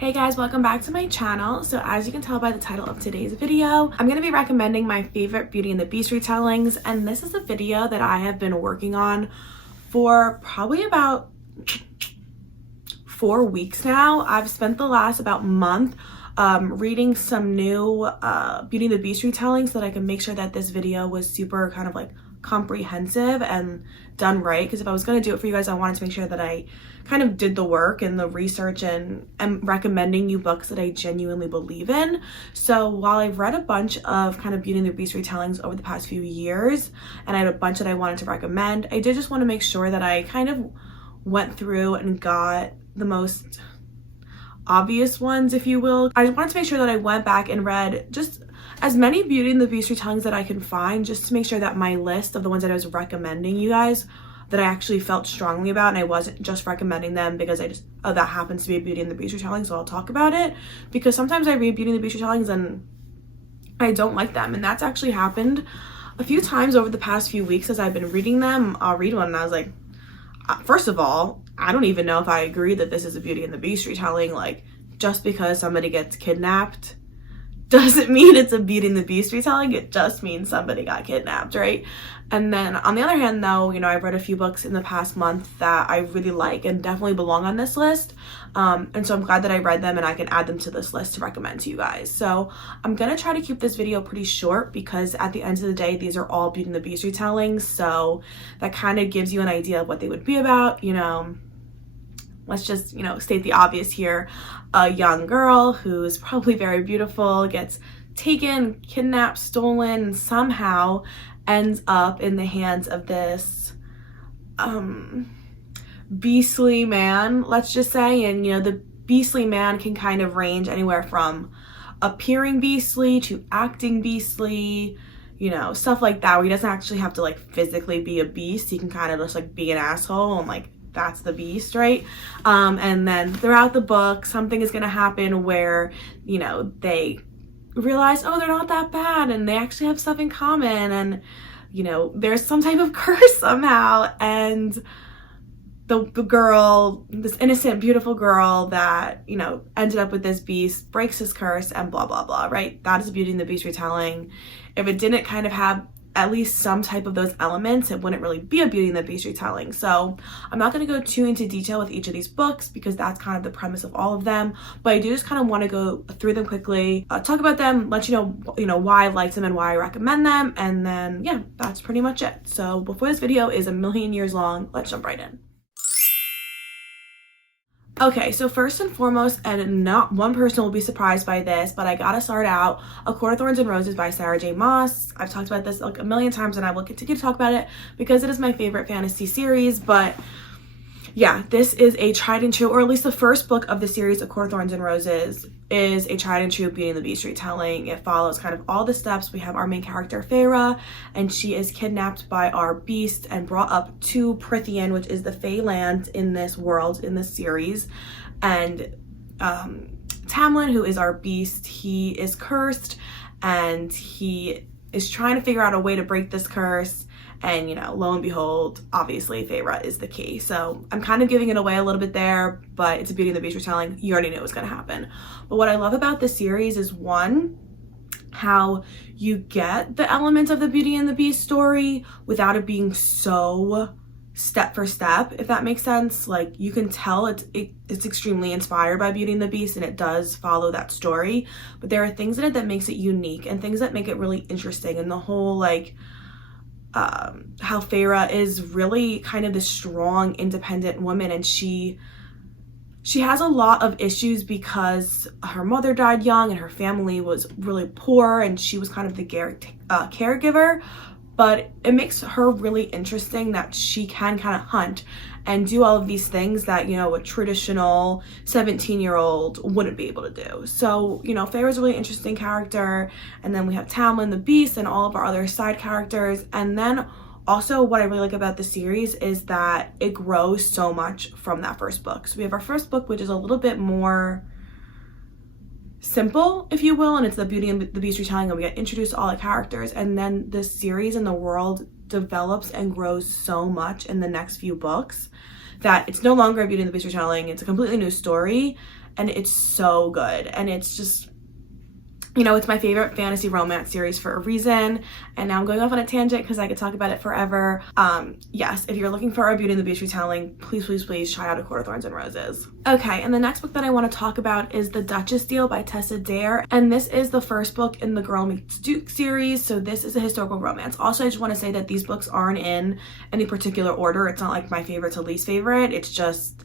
Hey guys, welcome back to my channel. So as you can tell by the title of today's video, I'm going to be recommending my favorite Beauty and the Beast retellings, and this is a video that I have been working on for probably about 4 weeks now. I've spent the last about month reading some new Beauty and the Beast retellings so that I can make sure that this video was super kind of like comprehensive and done right, because if I was going to do it for you guys, I wanted to make sure that I kind of did the work and the research and am recommending you books that I genuinely believe in. So while I've read a bunch of kind of Beauty and the Beast retellings over the past few years, and I had a bunch that I wanted to recommend, I did just want to make sure that I kind of went through and got the most obvious ones, if you will. I wanted to make sure that I went back and read just as many Beauty and the Beast retellings that I can find, just to make sure that my list of the ones that I was recommending you guys that I actually felt strongly about, and I wasn't just recommending them because I just, oh, that happens to be a Beauty and the Beast retelling, so I'll talk about it. Because sometimes I read Beauty and the Beast retellings and I don't like them, and that's actually happened a few times over the past few weeks as I've been reading them. I'll read one and I was like, first of all, I don't even know if I agree that this is a Beauty and the Beast retelling. Like, just because somebody gets kidnapped doesn't mean it's a Beauty and the Beast retelling. It just means somebody got kidnapped, right? And then on the other hand, though, you know, I've read a few books in the past month that I really like and definitely belong on this list. And so I'm glad that I read them and I can add them to this list to recommend to you guys. So I'm gonna try to keep this video pretty short because at the end of the day, these are all Beauty and the Beast retellings. So that kind of gives you an idea of what they would be about, you know. Let's just, you know, state the obvious here. A young girl who's probably very beautiful gets taken, kidnapped, stolen, and somehow ends up in the hands of this beastly man, let's just say. And, you know, the beastly man can kind of range anywhere from appearing beastly to acting beastly, you know, stuff like that, where he doesn't actually have to like physically be a beast. He can kind of just like be an asshole and like, that's the beast, right? And then throughout the book, something is going to happen where, you know, they realize, oh, they're not that bad, and they actually have stuff in common, and, you know, there's some type of curse somehow, and the girl, this innocent, beautiful girl that, you know, ended up with this beast, breaks his curse, and blah, blah, blah, right? That is a Beauty and the Beast retelling. If it didn't kind of have at least some type of those elements, it wouldn't really be a Beauty and the Beast retelling. So I'm not going to go too into detail with each of these books because that's kind of the premise of all of them, but I do just kind of want to go through them quickly, talk about them, let you know why I like them and why I recommend them, and then yeah, that's pretty much it. So before this video is a million years long, let's jump right in. Okay, so first and foremost, and not one person will be surprised by this, but I gotta start out, A Court of Thorns and Roses by Sarah J. Maas. I've talked about this like a million times and I will continue to talk about it because it is my favorite fantasy series, but yeah, this is a tried and true, or at least the first book of the series, A Court of Thorns and Roses, is a tried and true Beauty and the Beast retelling. It follows kind of all the steps. We have our main character, Feyre, and she is kidnapped by our beast and brought up to Prythian, which is the Fey land in this world, in this series. And Tamlin, who is our beast, he is cursed, and he is trying to figure out a way to break this curse. And, you know, lo and behold, obviously Feyre is the key. So I'm kind of giving it away a little bit there, but it's a Beauty and the Beast retelling. You already knew it was going to happen. But what I love about this series is, one, how you get the elements of the Beauty and the Beast story without it being so step for step, if that makes sense. Like, you can tell it's extremely inspired by Beauty and the Beast, and it does follow that story. But there are things in it that makes it unique and things that make it really interesting. And the whole, like, how Feyre is really kind of this strong, independent woman, and she has a lot of issues because her mother died young and her family was really poor, and she was kind of the caregiver. But it makes her really interesting that she can kind of hunt and do all of these things that, you know, a traditional 17-year-old wouldn't be able to do. So, you know, Feyre's a really interesting character. And then we have Tamlin the Beast and all of our other side characters. And then also what I really like about the series is that it grows so much from that first book. So we have our first book, which is a little bit more simple, if you will, and it's the Beauty and the Beast retelling, and we get introduced to all the characters. And then the series and the world develops and grows so much in the next few books that it's no longer a Beauty and the Beast retelling. It's a completely new story, and it's so good. And it's just, you know, it's my favorite fantasy romance series for a reason. And now I'm going off on a tangent because I could talk about it forever. Yes, if you're looking for a Beauty and the Beast retelling, please, please, please try out A Court of Thorns and Roses. Okay, and the next book that I want to talk about is The Duchess Deal by Tessa. And this is the first book in the Girl Meets Duke series. So this is a historical romance. Also, I just want to say that these books aren't in any particular order. It's not like my favorite to least favorite. It's just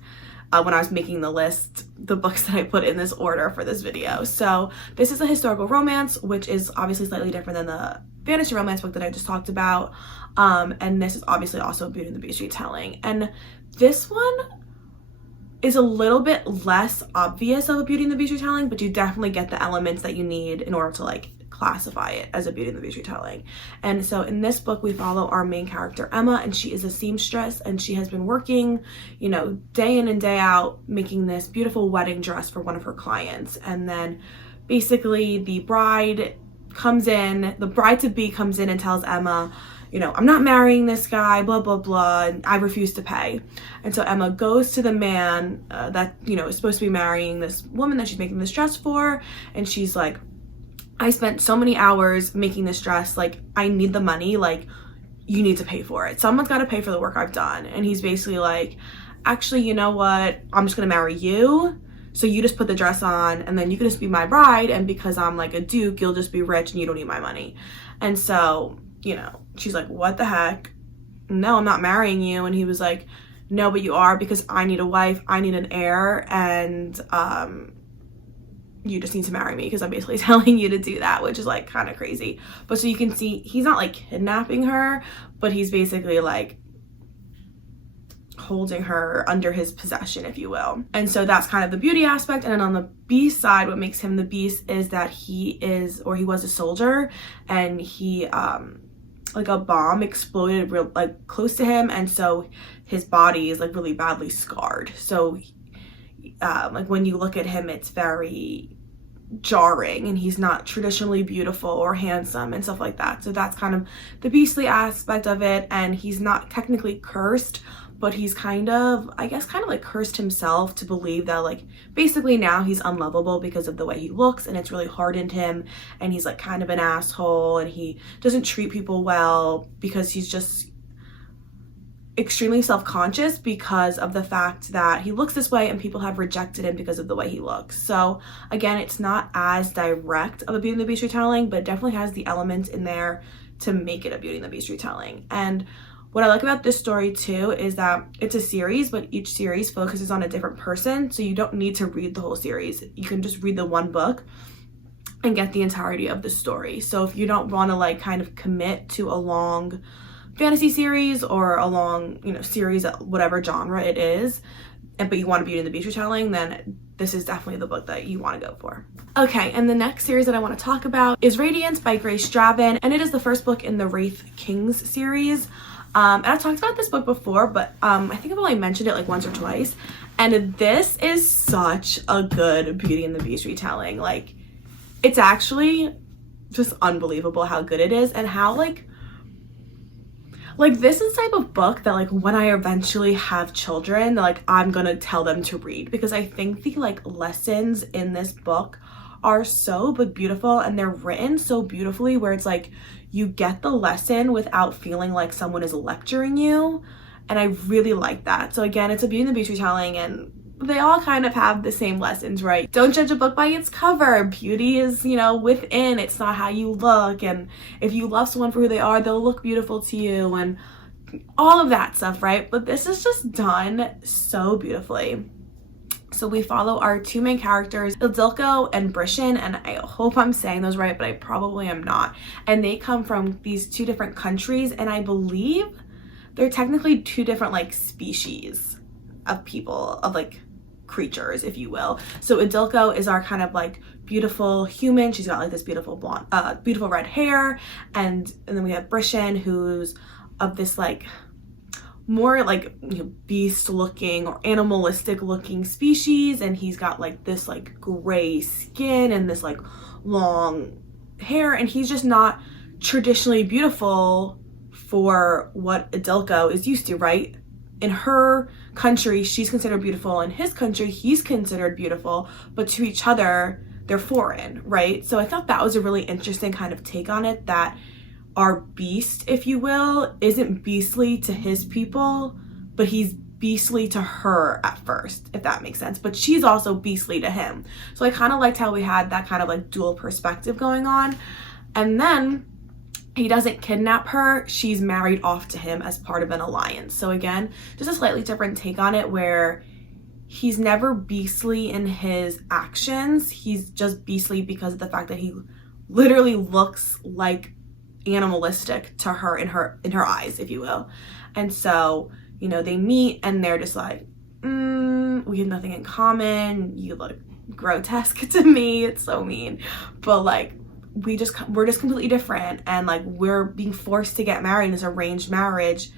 when I was making the list, the books that I put in this order for this video. So this is a historical romance, which is obviously slightly different than the fantasy romance book that I just talked about. And this is obviously also a Beauty and the Beast retelling. And this one is a little bit less obvious of a Beauty and the Beast retelling, but you definitely get the elements that you need in order to like classify it as a Beauty and the Beast retelling. And so in this book we follow our main character Emma, and she is a seamstress, and she has been working, you know, day in and day out making this beautiful wedding dress for one of her clients. And then basically the bride to be comes in and tells Emma, you know, I'm not marrying this guy, blah blah blah, and I refuse to pay. And so Emma goes to the man that, you know, is supposed to be marrying this woman that she's making this dress for, and she's like, I spent so many hours making this dress, like I need the money, like you need to pay for it. Someone's got to pay for the work I've done. And he's basically like, actually, you know what, I'm just gonna marry you, so you just put the dress on and then you can just be my bride, and because I'm like a duke, you'll just be rich and you don't need my money. And so, you know, she's like, what the heck, no, I'm not marrying you. And he was like, no, but you are, because I need a wife, I need an heir, and you just need to marry me because I'm basically telling you to do that, which is like kind of crazy. But so you can see he's not like kidnapping her, but he's basically like holding her under his possession, if you will. And so that's kind of the beauty aspect. And then on the beast side, what makes him the beast is that he was a soldier, and he like a bomb exploded real like close to him, and so his body is like really badly scarred. So like when you look at him, it's very jarring, and he's not traditionally beautiful or handsome and stuff like that. So that's kind of the beastly aspect of it. And he's not technically cursed, but he's kind of, I guess, kind of like cursed himself to believe that like basically now he's unlovable because of the way he looks, and it's really hardened him, and he's like kind of an asshole, and he doesn't treat people well because he's just extremely self-conscious because of the fact that he looks this way and people have rejected him because of the way he looks. So again, it's not as direct of a Beauty and the Beast retelling, but it definitely has the elements in there to make it a Beauty and the Beast retelling. And what I like about this story too is that it's a series, but each series focuses on a different person, so you don't need to read the whole series. You can just read the one book and get the entirety of the story. So if you don't want to like kind of commit to a long fantasy series or a long, you know, series, whatever genre it is, but you want a Beauty and the Beast retelling, then this is definitely the book that you want to go for. Okay, and the next series that I want to talk about is Radiance by Grace Draven, and it is the first book in the Wraith Kings series. And I've talked about this book before, but I think I've only mentioned it like once or twice, and this is such a good Beauty and the Beast retelling. Like, it's actually just unbelievable how good it is, and how like this is the type of book that like when I eventually have children, like I'm gonna tell them to read, because I think the like lessons in this book are so beautiful, and they're written so beautifully where it's like you get the lesson without feeling like someone is lecturing you, and I really like that. So again, it's a Beauty and the Beast retelling, and they all kind of have the same lessons, right? Don't judge a book by its cover. Beauty is, you know, within. It's not how you look. And if you love someone for who they are, they'll look beautiful to you, and all of that stuff, right? But this is just done so beautifully. So we follow our two main characters, Ildilko and Brishin, and I hope I'm saying those right, but I probably am not. And they come from these two different countries, and I believe they're technically two different like species of people, of like creatures, if you will. So Ildilko is our kind of like beautiful human. She's got like this beautiful blonde, beautiful red hair, and then we have Brishin, who's of this like more like, you know, beast looking or animalistic looking species, and he's got like this like gray skin and this like long hair, and he's just not traditionally beautiful for what Ildilko is used to, right? In her country she's considered beautiful, in his country he's considered beautiful, but to each other they're foreign, right? So I thought that was a really interesting kind of take on it, that our beast, if you will, isn't beastly to his people, but he's beastly to her at first, if that makes sense, but she's also beastly to him. So I kind of liked how we had that kind of like dual perspective going on. And then he doesn't kidnap her, she's married off to him as part of an alliance. So again, just a slightly different take on it, where he's never beastly in his actions, he's just beastly because of the fact that he literally looks like animalistic to her in her eyes, if you will. And so, you know, they meet and they're just like, we have nothing in common, you look grotesque to me, it's so mean, but like we're just completely different, and like we're being forced to get married in this arranged marriage,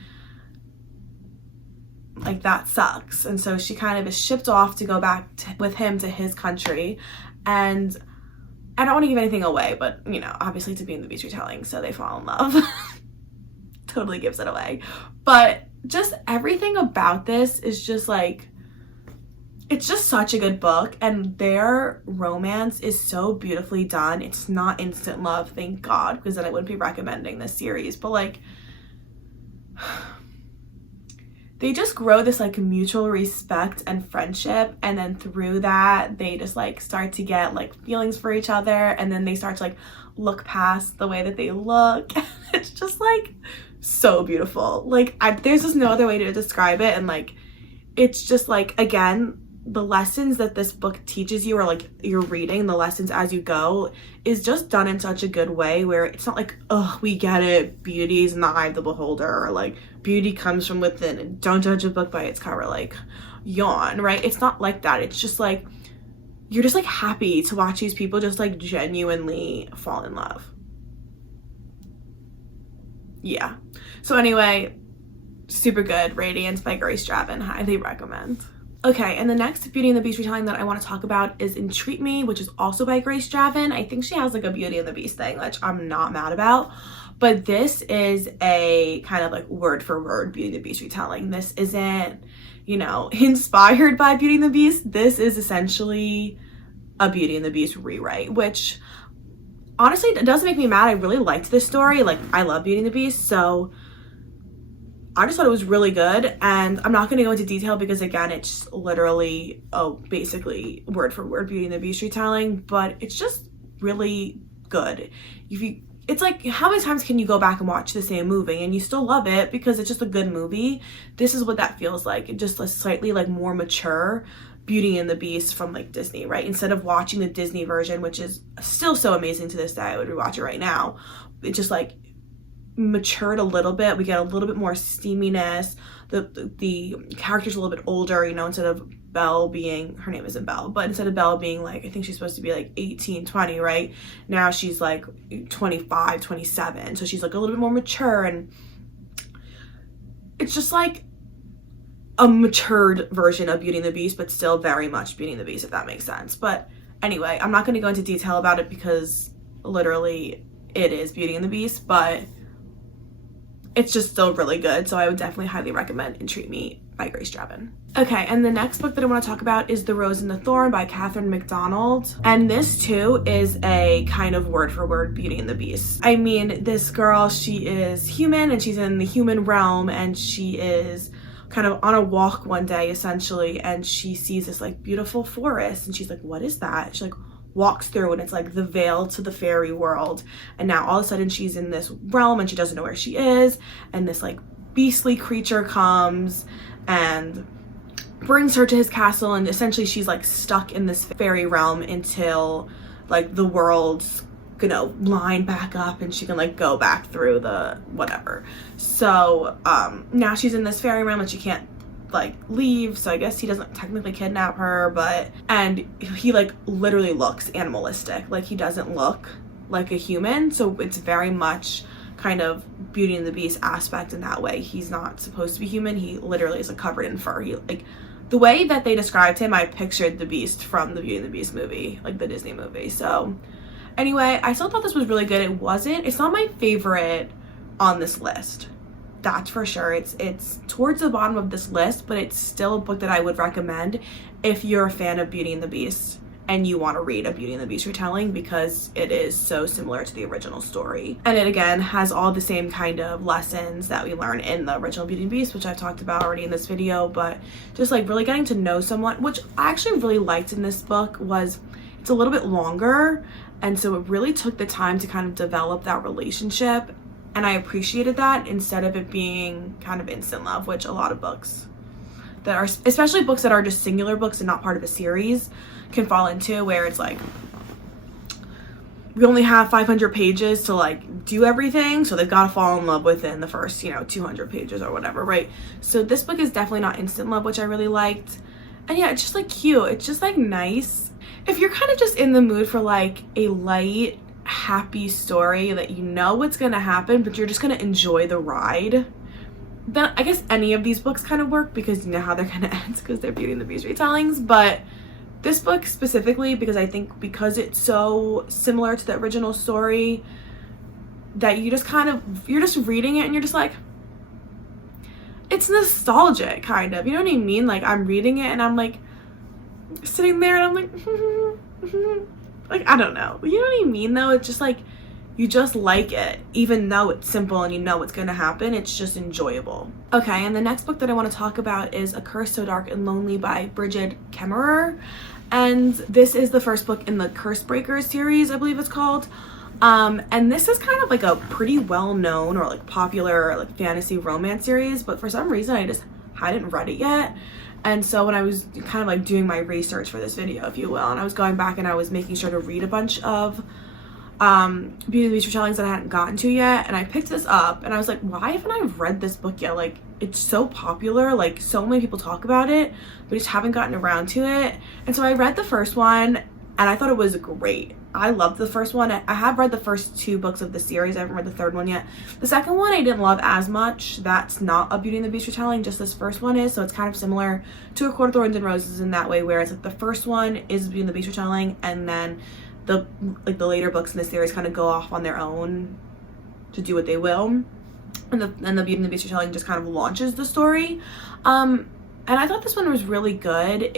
like that sucks. And so she kind of is shipped off to go back with him to his country, and I don't want to give anything away, but you know, obviously to be in the Beast Retelling, so they fall in love. Totally gives it away. But just everything about this is just like, it's just such a good book, and their romance is so beautifully done. It's not instant love, thank God, because then I wouldn't be recommending this series, but like they just grow this like mutual respect and friendship, and then through that they just like start to get like feelings for each other, and then they start to like look past the way that they look. It's just like so beautiful. Like there's just no other way to describe it. And like it's just like, again, the lessons that this book teaches you, or like you're reading the lessons as you go, is just done in such a good way, where it's not like, oh, we get it, beauty is in the eye of the beholder, or like beauty comes from within, and don't judge a book by its cover, like yawn, right? It's not like that. It's just like you're just like happy to watch these people just like genuinely fall in love. Yeah. So anyway, super good. Radiance by Grace Draven, highly recommend. Okay, and the next Beauty and the Beast retelling that I want to talk about is Entreat Me, which is also by Grace Draven. I think she has like a Beauty and the Beast thing, which I'm not mad about. But this is a kind of like word for word Beauty and the Beast retelling. This isn't, you know, inspired by Beauty and the Beast. This is essentially a Beauty and the Beast rewrite, which honestly, it doesn't make me mad. I really liked this story. Like, I love Beauty and the Beast, so I just thought it was really good. And I'm not going to go into detail because, again, it's literally basically word for word Beauty and the Beast retelling, but it's just really good. It's like, how many times can you go back and watch the same movie and you still love it because it's just a good movie? This is what that feels like. It just a slightly like more mature Beauty and the Beast from like Disney, right? Instead of watching the Disney version, which is still so amazing to this day, I would rewatch it right now. It just like matured a little bit. We get a little bit more steaminess. The character's a little bit older, you know, instead of Belle being, her name isn't Belle, but instead of Belle being like, I think she's supposed to be like 18, 20, right? Now she's like 25, 27. So she's like a little bit more mature, and it's just like a matured version of Beauty and the Beast, but still very much Beauty and the Beast, if that makes sense. But anyway, I'm not going to go into detail about it because literally it is Beauty and the Beast, but it's just still really good. So I would definitely highly recommend Entreat Me by Grace Draven. Okay, and the next book that I want to talk about is The Rose and the Thorn by Katherine Macdonald. And this too is a kind of word for word Beauty and the Beast. I mean, this girl, she is human and she's in the human realm, and she is kind of on a walk one day essentially, and she sees this like beautiful forest, and she's like, what is that? She like walks through, and it's like the veil to the fairy world, and now all of a sudden she's in this realm and she doesn't know where she is, and this like beastly creature comes and brings her to his castle, and essentially she's like stuck in this fairy realm until like the world's gonna line back up and she can like go back through the whatever. So now she's in this fairy realm and she can't like leave, so I guess he doesn't technically kidnap her, but and he like literally looks animalistic, like he doesn't look like a human, so it's very much kind of Beauty and the Beast aspect in that way. He's not supposed to be human, he literally is like covered in fur. He like, the way that they described him, I pictured the Beast from the Beauty and the Beast movie, like the Disney movie. So anyway, I still thought this was really good. It's not my favorite on this list. that's for sure. It's towards the bottom of this list, but it's still a book that I would recommend if you're a fan of Beauty and the Beast and you want to read a Beauty and the Beast retelling, because it is so similar to the original story. And it again has all the same kind of lessons that we learn in the original Beauty and the Beast, which I've talked about already in this video, but just like really getting to know someone, which I actually really liked in this book, was it's a little bit longer, and so it really took the time to kind of develop that relationship, and I appreciated that instead of it being kind of instant love, which a lot of books that are, especially books that are just singular books and not part of a series, can fall into, where it's like we only have 500 pages to like do everything, so they've got to fall in love within the first 200 pages or whatever, right? So this book is definitely not instant love, which I really liked. And yeah, it's just like cute, it's just like nice. If you're kind of just in the mood for like a light, happy story that you know what's gonna happen but you're just gonna enjoy the ride, then I guess any of these books kind of work, because you know how they're gonna end because they're Beauty and the Beast retellings. But this book specifically, because I think because it's so similar to the original story, that you just kind of, you're just reading it and you're just like, it's nostalgic kind of, you know what I mean? Like I'm reading it and I'm like sitting there and I'm like like I don't know, you know what I mean though? It's just like you just like it, even though it's simple and you know what's going to happen. It's just enjoyable. Okay, and the next book that I want to talk about is A Curse So Dark and Lonely by Brigid Kemmerer. And this is the first book in the Curse Breakers series, I believe it's called. And this is kind of like a pretty well-known or like popular like fantasy romance series, but for some reason I just hadn't read it yet. And so when I was kind of like doing my research for this video, if you will, and I was going back and I was making sure to read a bunch of Beauty and the Beast retellings that I hadn't gotten to yet, and I picked this up and I was like, why haven't I read this book yet? Like it's so popular, like so many people talk about it, but just haven't gotten around to it. And so I read the first one and I thought it was great. I loved the first one. I have read the first 2 books of the series. I haven't read the third one yet. The second one I didn't love as much. That's not a Beauty and the Beast retelling, just this first one is. So it's kind of similar to A Court of Thorns and Roses in that way, where it's like the first one is Beauty and the Beast retelling, and then the later books in the series kind of go off on their own to do what they will, and the Beauty and the Beast retelling just kind of launches the story. And I thought this one was really good.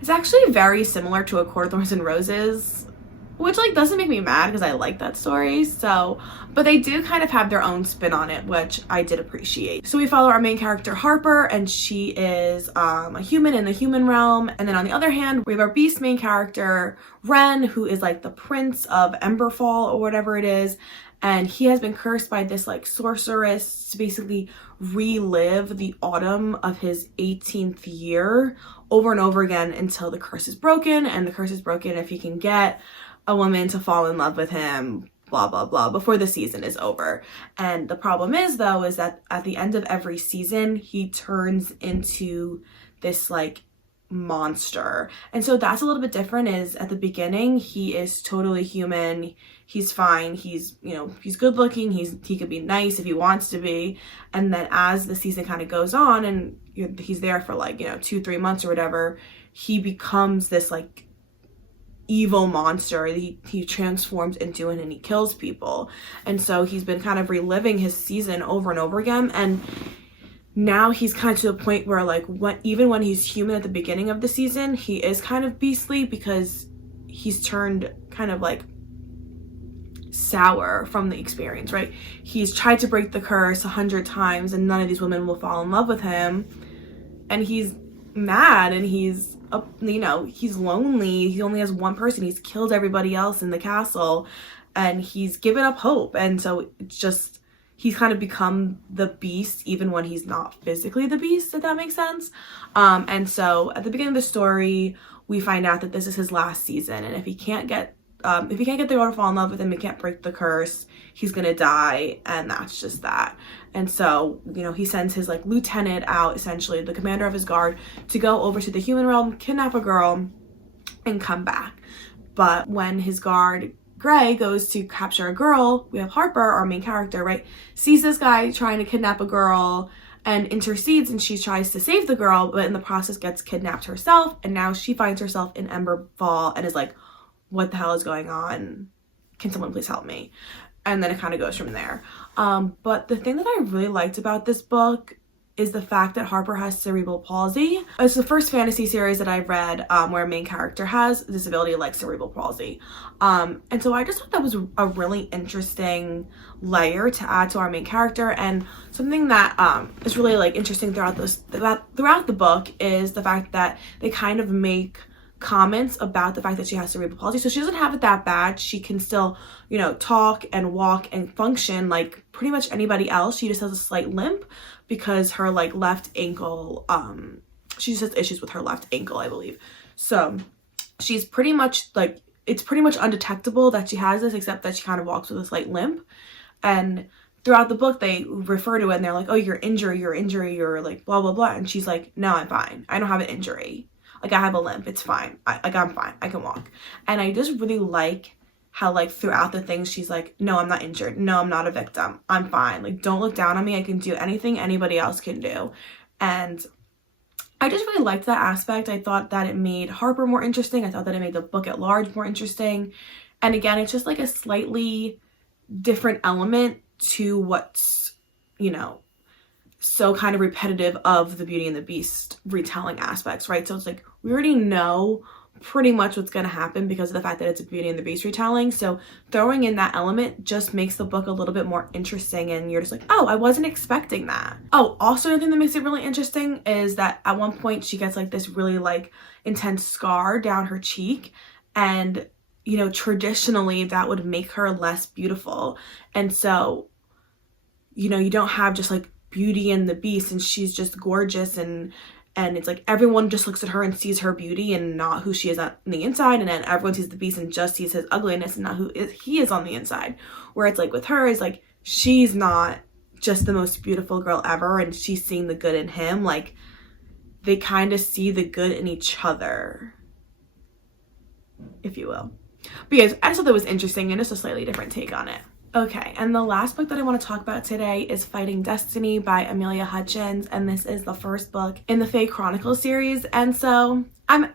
It's actually very similar to A Court of Thorns and Roses, which like doesn't make me mad because I like that story. So, but they do kind of have their own spin on it, which I did appreciate. So we follow our main character Harper, and she is a human in the human realm. And then on the other hand, we have our beast main character Ren, who is like the prince of Emberfall or whatever it is. And he has been cursed by this like sorceress to basically relive the autumn of his 18th year over and over again until the curse is broken. And the curse is broken if he can get a woman to fall in love with him, blah, blah, blah, before the season is over. And the problem is though, is that at the end of every season, he turns into this like monster. And so that's a little bit different. Is at the beginning he is totally human, he's fine, he's he's good looking, he could be nice if he wants to be. And then as the season kind of goes on and he's there for like 2-3 months or whatever, he becomes this like evil monster. He transforms into it and he kills people. And so he's been kind of reliving his season over and over again, and now he's kind of to the point where like even when he's human at the beginning of the season, he is kind of beastly because he's turned kind of like sour from the experience, right? He's tried to break the curse 100 times and none of these women will fall in love with him, and he's mad and he's he's lonely. He only has one person. He's killed everybody else in the castle and he's given up hope. And so it's just, he's kind of become the beast even when he's not physically the beast, if that makes sense. And so at the beginning of the story, we find out that this is his last season, and if he can't get the girl to fall in love with him, he can't break the curse, he's gonna die, and that's just that. And so he sends his like lieutenant out, essentially the commander of his guard, to go over to the human realm, kidnap a girl, and come back. But when his guard Gray goes to capture a girl, we have Harper, our main character, right, sees this guy trying to kidnap a girl and intercedes, and she tries to save the girl, but in the process gets kidnapped herself, and now she finds herself in Emberfall and is like, what the hell is going on? Can someone please help me? and then it kind of goes from there. But the thing that I really liked about this book is the fact that Harper has cerebral palsy. It's the first fantasy series that I've read where a main character has a disability like cerebral palsy. And so I just thought that was a really interesting layer to add to our main character, and something that is really like interesting throughout the book is the fact that they kind of make comments about the fact that she has cerebral palsy. So she doesn't have it that bad. She can still, you know, talk and walk and function like pretty much anybody else. She just has a slight limp because her like left ankle, she just has issues with her left ankle, I believe. So she's pretty much like, it's pretty much undetectable that she has this, except that she kind of walks with a slight limp. And throughout the book, they refer to it and they're like, oh, your injury, you're like blah, blah, blah. And she's like, no, I'm fine. I don't have an injury. Like, I have a limp. It's fine. I'm fine. I can walk. And I just really like how, like, throughout the things, she's like, no, I'm not injured. No, I'm not a victim. I'm fine. Like, don't look down on me. I can do anything anybody else can do. And I just really liked that aspect. I thought that it made Harper more interesting. I thought that it made the book at large more interesting. And again, it's just like a slightly different element to what's, you know, so kind of repetitive of the Beauty and the Beast retelling aspects, right? So it's like, we already know pretty much what's going to happen because of the fact that it's a Beauty and the Beast retelling. So throwing in that element just makes the book a little bit more interesting, and you're just like, oh, I wasn't expecting that. Oh, also another thing that makes it really interesting is that at one point she gets like this really like intense scar down her cheek, and you know, traditionally that would make her less beautiful. And so, you know, you don't have just like Beauty and the Beast and she's just gorgeous, and it's like everyone just looks at her and sees her beauty and not who she is on the inside, and then everyone sees the Beast and just sees his ugliness and not who he is on the inside. Where it's like with her is like, she's not just the most beautiful girl ever and she's seeing the good in him. Like, they kind of see the good in each other, if you will. But yes, I just thought that was interesting and just a slightly different take on it. Okay, and the last book that I want to talk about today is Fighting Destiny by Amelia Hutchins, and this is the first book in the Fae Chronicles series. And so I'm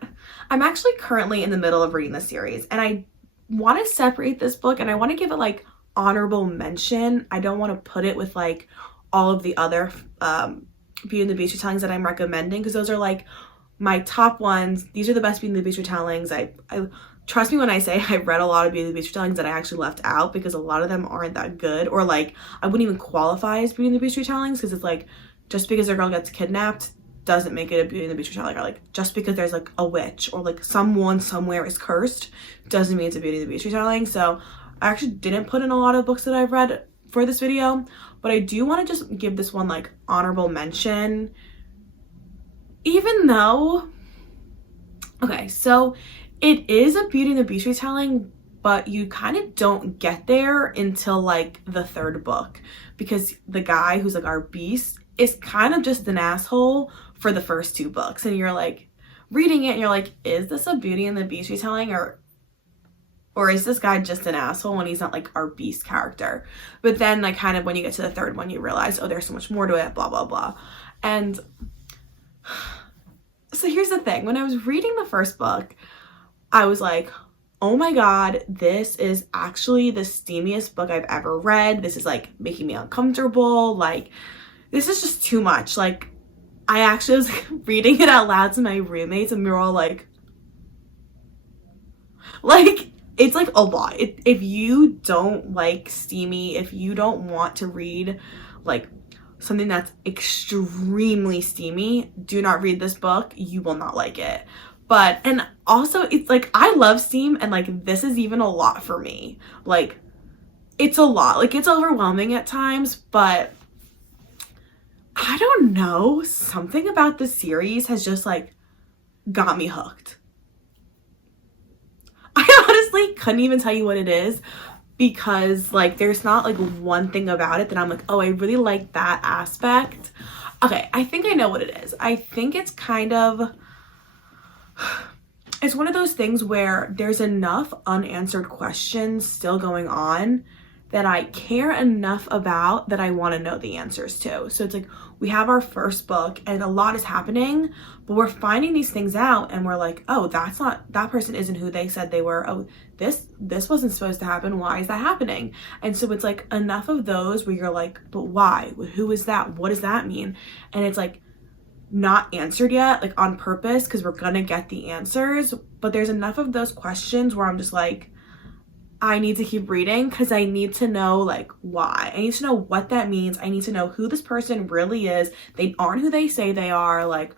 actually currently in the middle of reading this series, and I want to separate this book and I want to give it like honorable mention. I don't want to put it with like all of the other Beauty and the Beast retellings that I'm recommending, because those are like my top ones. These are the best Beauty and the Beast retellings. I trust me when I say I've read a lot of Beauty and the Beast retellings that I actually left out because a lot of them aren't that good, or like I wouldn't even qualify as Beauty and the Beast retellings, because it's like, just because a girl gets kidnapped doesn't make it a Beauty and the Beast retelling, or like just because there's like a witch or like someone somewhere is cursed doesn't mean it's a Beauty and the Beast retelling. So I actually didn't put in a lot of books that I've read for this video, but I do want to just give this one like honorable mention, even though, okay, so it is a Beauty and the Beast retelling, but you kind of don't get there until like the third book, because the guy who's like our Beast is kind of just an asshole for the first two books, and you're like reading it and you're like, is this a Beauty and the Beast retelling, or is this guy just an asshole when he's not like our Beast character? But then like kind of when you get to the third one, you realize, oh, there's so much more to it, blah blah blah. And so here's the thing, when I was reading the first book, I was like, oh my god, this is actually the steamiest book I've ever read. This is like making me uncomfortable. Like, this is just too much. Like, I actually was like, reading it out loud to my roommates, and we were all like, it's like a lot. If you don't like steamy, if you don't want to read like something that's extremely steamy, do not read this book. You will not like it. But, and also it's like, I love steam, and like this is even a lot for me. Like, it's a lot. Like, it's overwhelming at times, but I don't know, something about this series has just like got me hooked. I honestly couldn't even tell you what it is, because like there's not like one thing about it that I'm like, oh, I really like that aspect. Okay, I think I know what it is. I think it's kind of, it's one of those things where there's enough unanswered questions still going on that I care enough about that I want to know the answers to. So it's like we have our first book and a lot is happening, but we're finding these things out and we're like, oh, that person isn't who they said they were. Oh, this wasn't supposed to happen. Why is that happening? And so it's like enough of those where you're like, but why? Who is that? What does that mean? And it's like not answered yet, like on purpose, because we're gonna get the answers. But there's enough of those questions where I'm just like, I need to keep reading because I need to know like why. I need to know what that means. I need to know who this person really is. They aren't who they say they are. Like,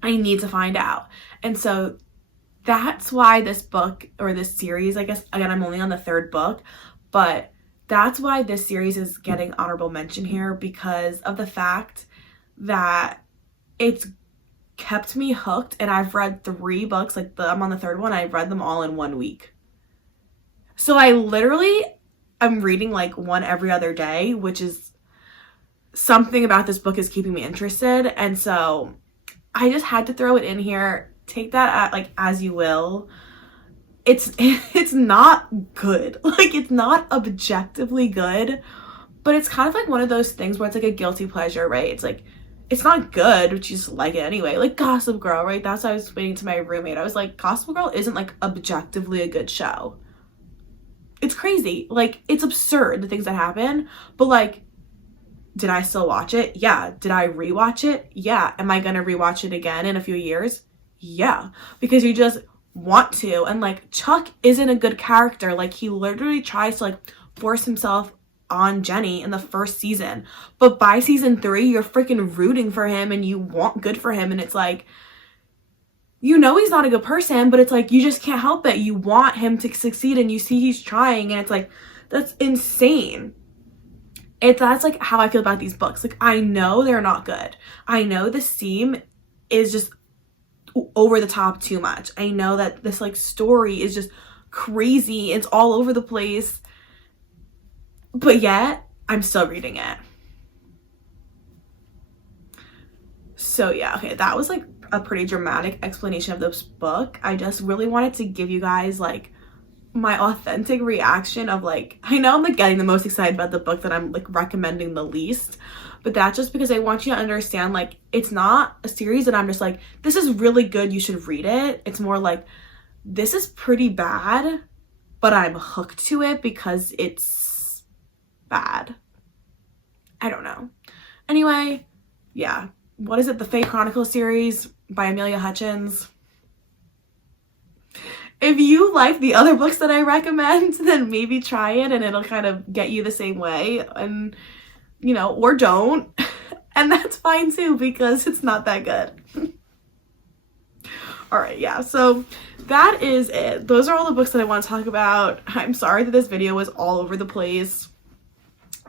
I need to find out. And so that's why this book, or this series, I guess, again, I'm only on the 3rd book, but that's why this series is getting honorable mention here, because of the fact that it's kept me hooked. And I've read 3 books, like I'm on the 3rd one. I've read them all in 1 week. So I literally am reading like one every other day, which is something about this book is keeping me interested. And so I just had to throw it in here. Take that like as you will. It's not good. Like, it's not objectively good, but it's kind of like one of those things where it's like a guilty pleasure, right? It's like, it's not good, but you just like it anyway. Like Gossip Girl, right? That's what I was explaining to my roommate. I was like, Gossip Girl isn't like objectively a good show. It's crazy. Like, it's absurd, the things that happen. But like, did I still watch it? Yeah. Did I rewatch it? Yeah. Am I gonna rewatch it again in a few years? Yeah. Because you just want to. And like, Chuck isn't a good character. Like, he literally tries to like force himself on Jenny in the 1st season. But by season 3, you're freaking rooting for him and you want good for him. And it's like, you know he's not a good person, but it's like, you just can't help it. You want him to succeed and you see he's trying, and it's like, that's insane. That's like how I feel about these books. Like, I know they're not good. I know the seam is just over the top too much. I know that this like story is just crazy. It's all over the place. But yet, I'm still reading it. So yeah, okay, that was like a pretty dramatic explanation of this book. I just really wanted to give you guys like my authentic reaction of like, I know I'm like getting the most excited about the book that I'm like recommending the least, but that's just because I want you to understand like it's not a series that I'm just like, this is really good, you should read it. It's more like, this is pretty bad, but I'm hooked to it because it's bad. I don't know. Anyway, yeah. What is it? The Fae Chronicles series by Amelia Hutchins. If you like the other books that I recommend, then maybe try it and it'll kind of get you the same way, and you know, or don't. And that's fine too, because it's not that good. All right, yeah, so that is it. Those are all the books that I want to talk about. I'm sorry that this video was all over the place.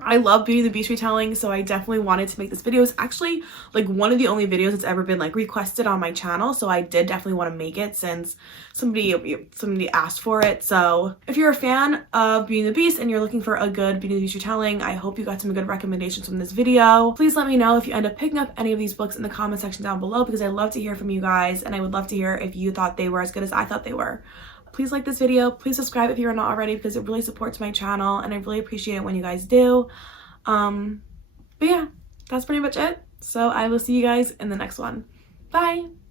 I love Beauty and the Beast retelling, so I definitely wanted to make this video. It's actually like one of the only videos that's ever been like requested on my channel, so I did definitely want to make it since somebody asked for it. So if you're a fan of Beauty and the Beast and you're looking for a good Beauty and the Beast retelling, I hope you got some good recommendations from this video. Please let me know if you end up picking up any of these books in the comment section down below, because I love to hear from you guys and I would love to hear if you thought they were as good as I thought they were. Please like this video. Please subscribe if you're not already, because it really supports my channel and I really appreciate it when you guys do. But yeah, that's pretty much it. So I will see you guys in the next one. Bye!